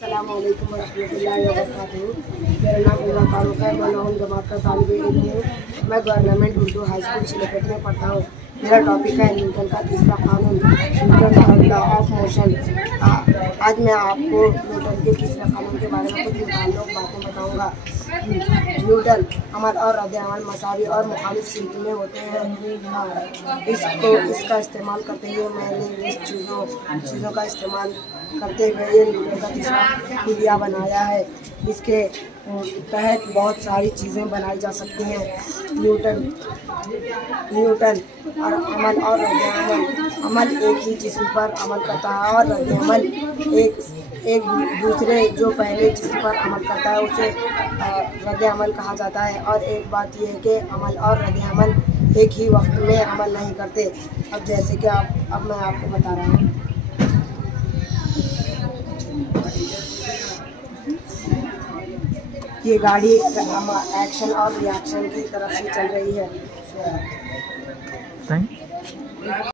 अस्सलामुअलैकुम वरहमतुल्लाहि वबरकातुहू। मेरा नाम उमर फारूक है। मैं 9वीं जमात का तालिब इल्म हूँ। मैं गवर्नमेंट उर्दू हाई स्कूल सिलेपेट में पढ़ता हूँ। मेरा टॉपिक है न्यूटन का तीसरा कानून, न्यूटन का लॉ ऑफ मोशन। आज मैं आपको न्यूटन के तीसरे कानून के बारे में कुछ मुताल्लिक़ बातें बताऊँगा। न्यूटन अमल और रद्द-ए-अमल मसावी और मुखालिफ सिमत में होते हैं। इसका इस्तेमाल करते हुए मैंने इस चीज़ों का इस्तेमाल करते हुए ये न्यूटन का तीसरा हुलिया बनाया है। इसके तहत बहुत सारी चीज़ें बनाई जा सकती हैं। न्यूटन और अमल और रद्द-ए-अमल। अमल एक ही जिस्म पर अमल करता है और रद्द-ए-अमल एक दूसरे जो पहले जिस्म पर अमल करता है उसे रद्द-ए-अमल कहा जाता है। और एक बात यह है कि अमल और रद्द-ए-अमल एक ही वक्त में अमल नहीं करते। अब जैसे कि अब मैं आपको बता रहा हूँ। ये गाड़ी एक्शन और रिएक्शन की तरफ से चल रही है।